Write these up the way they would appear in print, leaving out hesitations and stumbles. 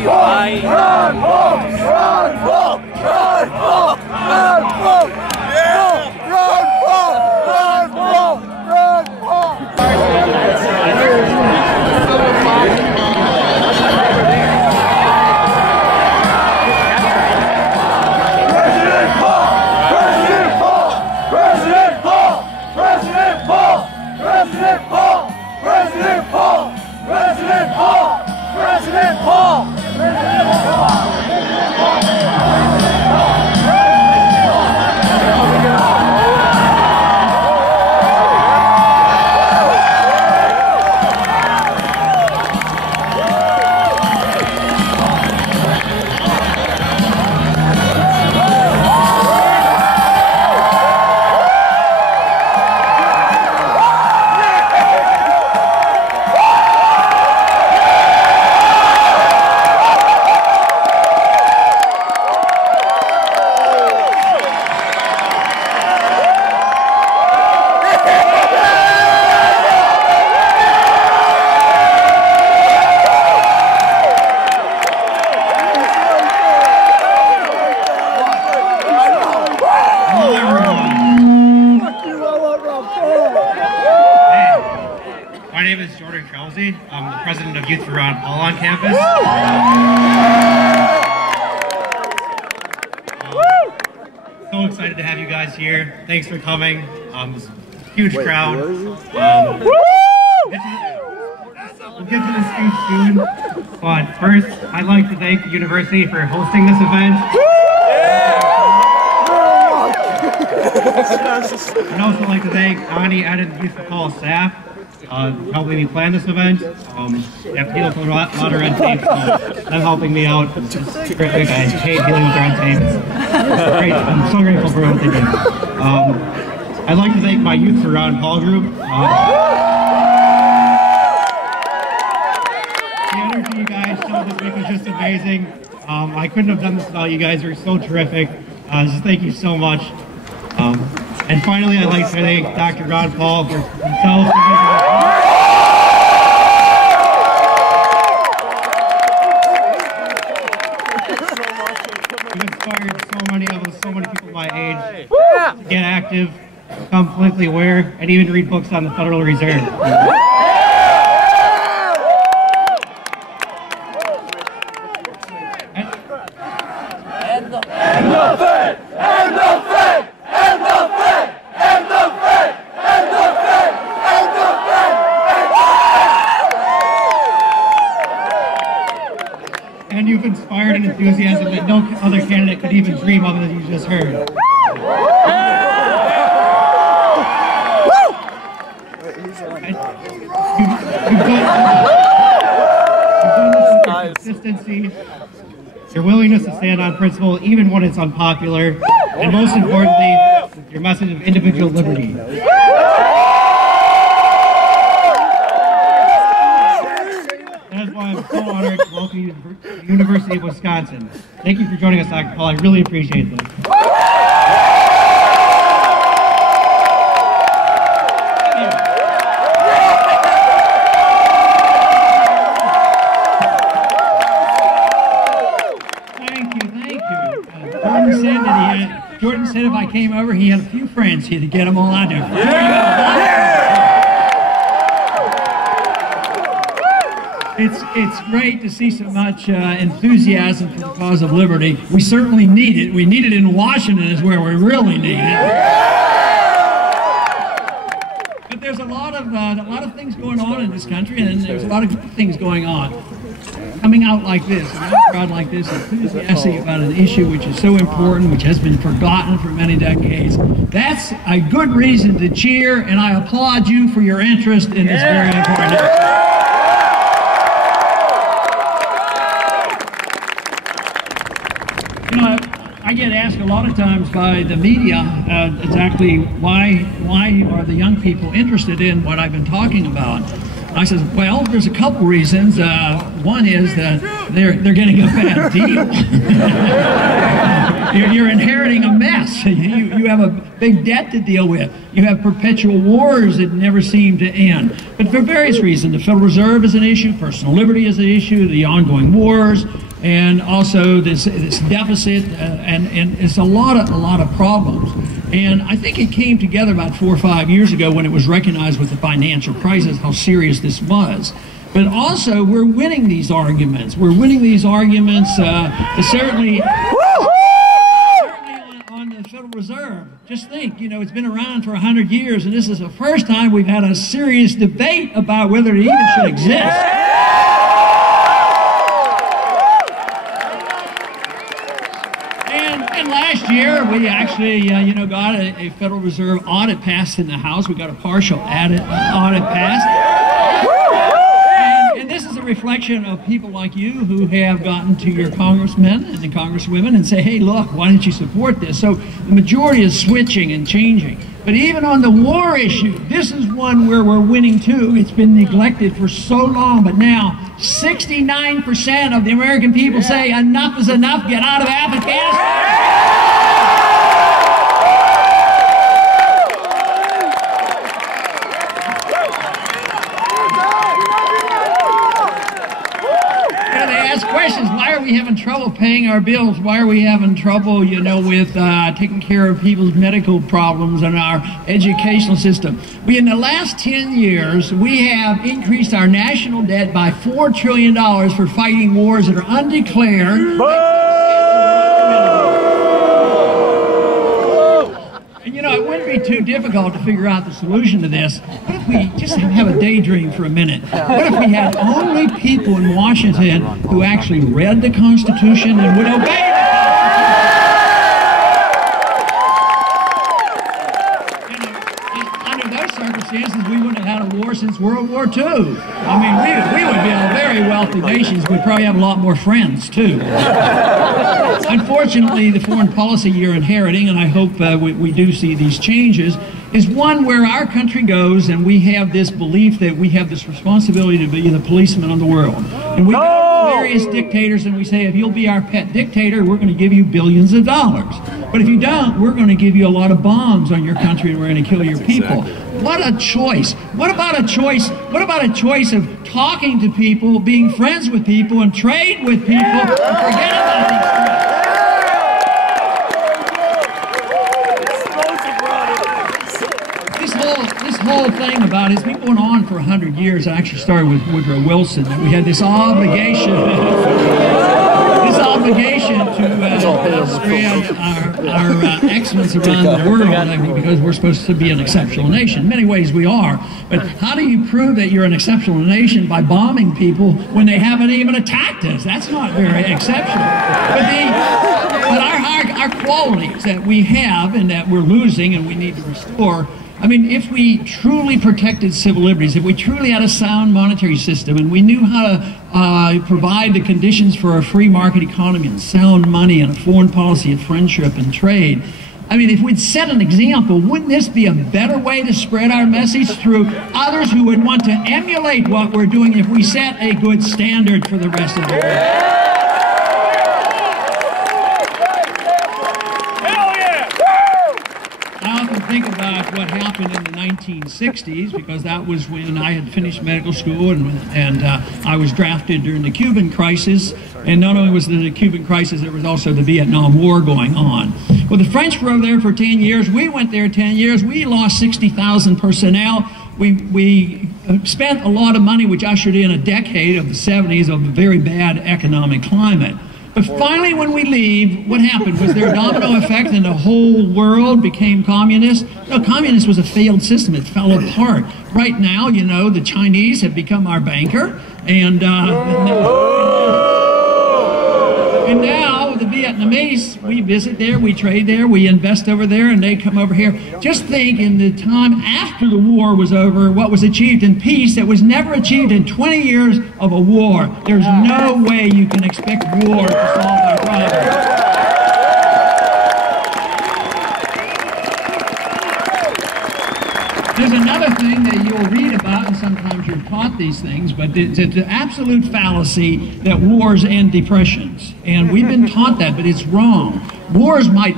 you. Bye. Run, folks! Run, folks! Run, folks! Run, folks! Yeah! Run, folks! Run, folks! Run, folks! President Paul! President Paul! President Paul! President Paul! President Paul! President Paul! President Paul! President Paul! My name is Jordan Krause. I'm the president of Youth for Ron Paul on campus. So excited to have you guys here. Thanks for coming. This huge crowd. We'll get to the speech soon. But first, I'd like to thank the university for hosting this event. I'd also like to thank Donnie and the Youth for Paul staff. Helping me plan this event. You have to deal with a lot of red tape, so them helping me out. It's great. I hate dealing with red tape. It's great. I'm so grateful for what they did. I'd like to thank my Youth for Ron Paul group. The energy you guys showed this week was just amazing. I couldn't have done this without you guys. You're so terrific. Just thank you so much. And finally, I'd like to thank Dr. Ron Paul for himself. He inspired so many of us, so many people my age, to get active, become politically aware, and even read books on the Federal Reserve. And you've inspired an enthusiasm that no other candidate could even dream of that you just heard. You've done this with your consistency, your willingness to stand on principle even when it's unpopular, and most importantly, your message of individual liberty. That's why I'm so honored to welcome you to the University of Wisconsin. Thank you for joining us, Dr. Paul. I really appreciate this. Thank you. Jordan said if I came over, he had a few friends here to get them all out there. It's great to see so much enthusiasm for the cause of liberty. We certainly need it. We need it in Washington is where we really need it. But there's a lot of things going on in this country, and there's a lot of good things going on. Coming out like this, a crowd like this, enthusiastic about an issue which is so important, which has been forgotten for many decades. That's a good reason to cheer, and I applaud you for your interest in this very important issue. You know, I get asked a lot of times by the media exactly why are the young people interested in what I've been talking about. I said, well, there's a couple reasons. One is that they're getting a bad deal. You're inheriting a mess. You have a big debt to deal with. You have perpetual wars that never seem to end. But for various reasons, the Federal Reserve is an issue, personal liberty is an issue, the ongoing wars, and also this deficit, and it's a lot of problems. And I think it came together about 4 or 5 years ago when it was recognized with the financial crisis how serious this was. But also, we're winning these arguments. We're winning these arguments certainly on the Federal Reserve. Just think, you know, it's been around for 100 years, and this is the first time we've had a serious debate about whether it even should exist. And last year, we actually, you know, got a Federal Reserve audit passed in the House. We got a partial audit passed. And this is a reflection of people like you who have gotten to your congressmen and the congresswomen and say, hey, look, why don't you support this? So the majority is switching and changing. But even on the war issue, this is one where we're winning too. It's been neglected for so long, but now 69% of the American people say enough is enough, get out of Afghanistan. Why are we having trouble paying our bills? Why are we having trouble, you know, with taking care of people's medical problems and our educational system? In the last 10 years, we have increased our national debt by $4 trillion for fighting wars that are undeclared. And you know, it wouldn't be too difficult to figure out the solution to this. What if we just have a daydream for a minute? What if we had only people in Washington who actually read the Constitution and would obey the Constitution? Under those circumstances, we wouldn't have had a war since World War II. I mean, we would be a very wealthy nation. We'd probably have a lot more friends, too. Unfortunately, the foreign policy you're inheriting, and I hope we do see these changes, is one where our country goes and we have this belief that we have this responsibility to be the policeman of the world. And we go to various dictators and we say, if you'll be our pet dictator, we're going to give you billions of dollars. But if you don't, we're going to give you a lot of bombs on your country and we're going to kill your people. What a choice. What about a choice? What about a choice of talking to people, being friends with people, and trade with people, and forget about these things? This whole thing about it's been going on for 100 years. I actually started with Woodrow Wilson. That we had this obligation, to spread our excellence around the world, because we're supposed to be an exceptional nation. In many ways, we are. But how do you prove that you're an exceptional nation by bombing people when they haven't even attacked us? That's not very exceptional. But our qualities that we have and that we're losing and we need to restore. I mean, if we truly protected civil liberties, if we truly had a sound monetary system and we knew how to provide the conditions for a free market economy and sound money and a foreign policy of friendship and trade, I mean, if we'd set an example, wouldn't this be a better way to spread our message through others who would want to emulate what we're doing if we set a good standard for the rest of the world? Think about what happened in the 1960s, because that was when I had finished medical school and I was drafted during the Cuban crisis. And not only was there the Cuban crisis, there was also the Vietnam War going on. Well, the French were there for 10 years. We went there 10 years. We lost 60,000 personnel. We spent a lot of money, which ushered in a decade of the 70s of a very bad economic climate. But finally, when we leave, what happened? Was there a domino effect and the whole world became communist? No, communist was a failed system. It fell apart. Right now, you know, the Chinese have become our banker, and now the Vietnamese, we visit there, we trade there, we invest over there, and they come over here. Just think, in the time after the war was over, what was achieved in peace that was never achieved in 20 years of a war. There's no way you can expect war to solve our problems. There's another thing that you'll read about in sometimes you're taught these things, but it's an absolute fallacy that wars end depressions. And we've been taught that, but it's wrong. Wars might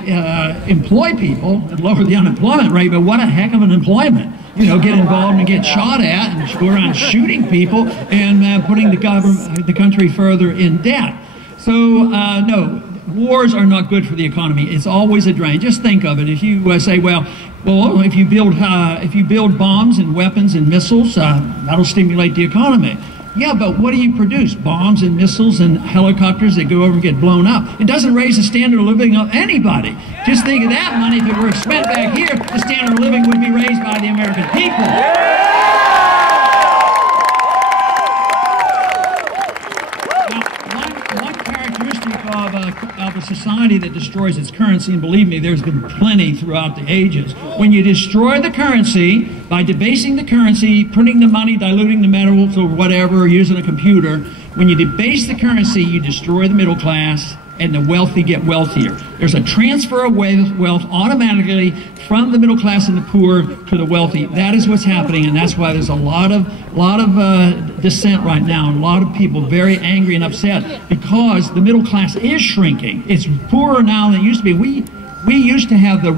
employ people and lower the unemployment rate, but what a heck of an employment. You know, get involved and get shot at and go around shooting people and putting the country further in debt. So, no, wars are not good for the economy. It's always a drain. Just think of it. If you say, well, if you build bombs and weapons and missiles, that'll stimulate the economy. Yeah, but what do you produce? Bombs and missiles and helicopters that go over and get blown up. It doesn't raise the standard of living of anybody. Just think of that money. If it were spent back here, the standard of living would be raised by the American people. Now, one characteristic of a society that destroys its currency, and believe me, there's been plenty throughout the ages, when you destroy the currency by debasing the currency, printing the money, diluting the metals or whatever, or using a computer, when you debase the currency, you destroy the middle class, and the wealthy get wealthier. There's a transfer of wealth automatically from the middle class and the poor to the wealthy. That is what's happening, and that's why there's a lot of dissent right now, and a lot of people very angry and upset because the middle class is shrinking. It's poorer now than it used to be. We used to have the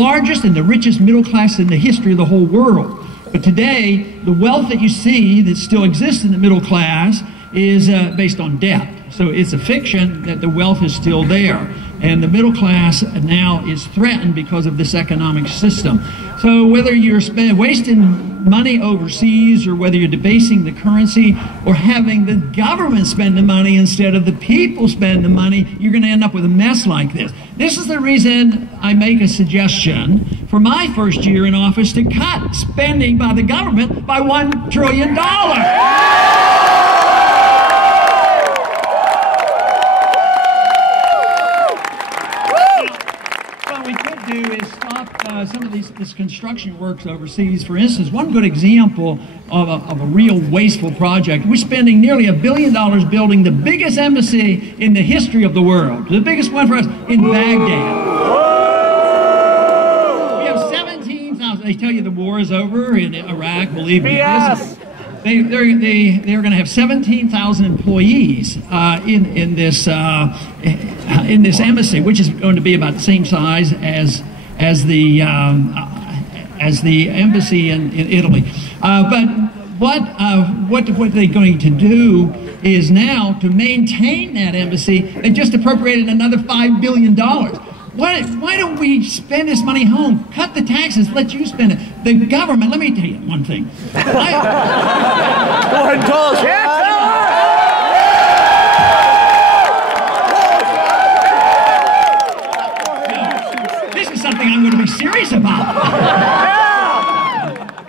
largest and the richest middle class in the history of the whole world. But today, the wealth that you see that still exists in the middle class is based on debt. So it's a fiction that the wealth is still there. And the middle class now is threatened because of this economic system. So whether you're wasting money overseas, or whether you're debasing the currency, or having the government spend the money instead of the people spend the money, you're going to end up with a mess like this. This is the reason I make a suggestion for my first year in office to cut spending by the government by $1 trillion. Some of this construction works overseas. For instance, one good example of a real wasteful project, we're spending nearly $1 billion building the biggest embassy in the history of the world, the biggest one for us in Baghdad. We have 17,000. They tell you the war is over in Iraq. Believe me, they're going to have 17,000 employees in this embassy, which is going to be about the same size as the embassy in Italy. But what they're going to do is now, to maintain that embassy, they just appropriated another $5 billion. Why don't we spend this money home? Cut the taxes, let you spend it. The government, let me tell you one thing. Go ahead and tell us. Something I'm going to be serious about.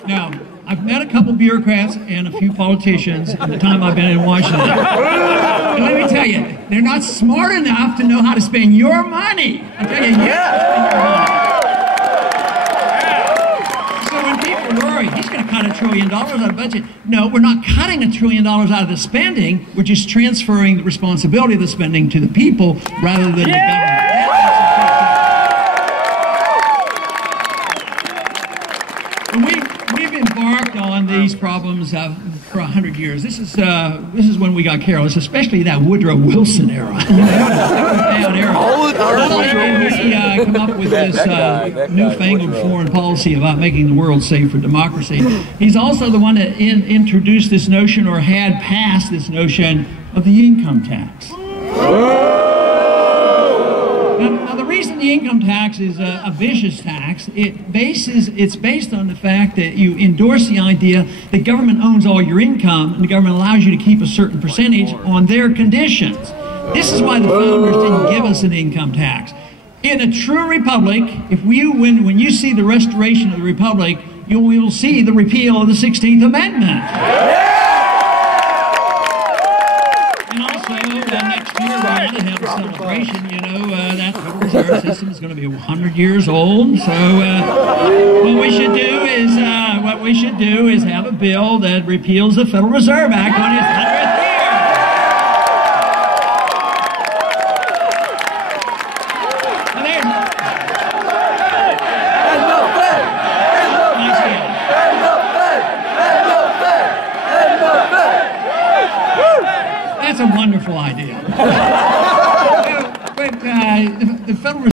Now, I've met a couple bureaucrats and a few politicians in the time I've been in Washington. And let me tell you, they're not smart enough to know how to spend your money. I tell you, So when people worry, he's going to cut $1 trillion out of the budget. No, we're not cutting $1 trillion out of the spending. We're just transferring the responsibility of the spending to the people rather than the government. We've embarked on these problems for 100 years. This is when we got careless, especially that Woodrow Wilson era. That was a bad era. Not only did he come up with this newfangled foreign policy about making the world safe for democracy, he's also the one that introduced this notion, or had passed this notion, of the income tax. Now, the reason the income tax is a vicious tax, it's based on the fact that you endorse the idea that government owns all your income, and the government allows you to keep a certain percentage on their conditions. This is why the founders didn't give us an income tax. In a true republic, when you see the restoration of the republic, you will see the repeal of the 16th Amendment. Next year we're going to have a celebration. That Federal Reserve System is going to be 100 years old. So what we should do is have a bill that repeals the Federal Reserve Act on its 100th year. That's a wonderful idea. But the Federal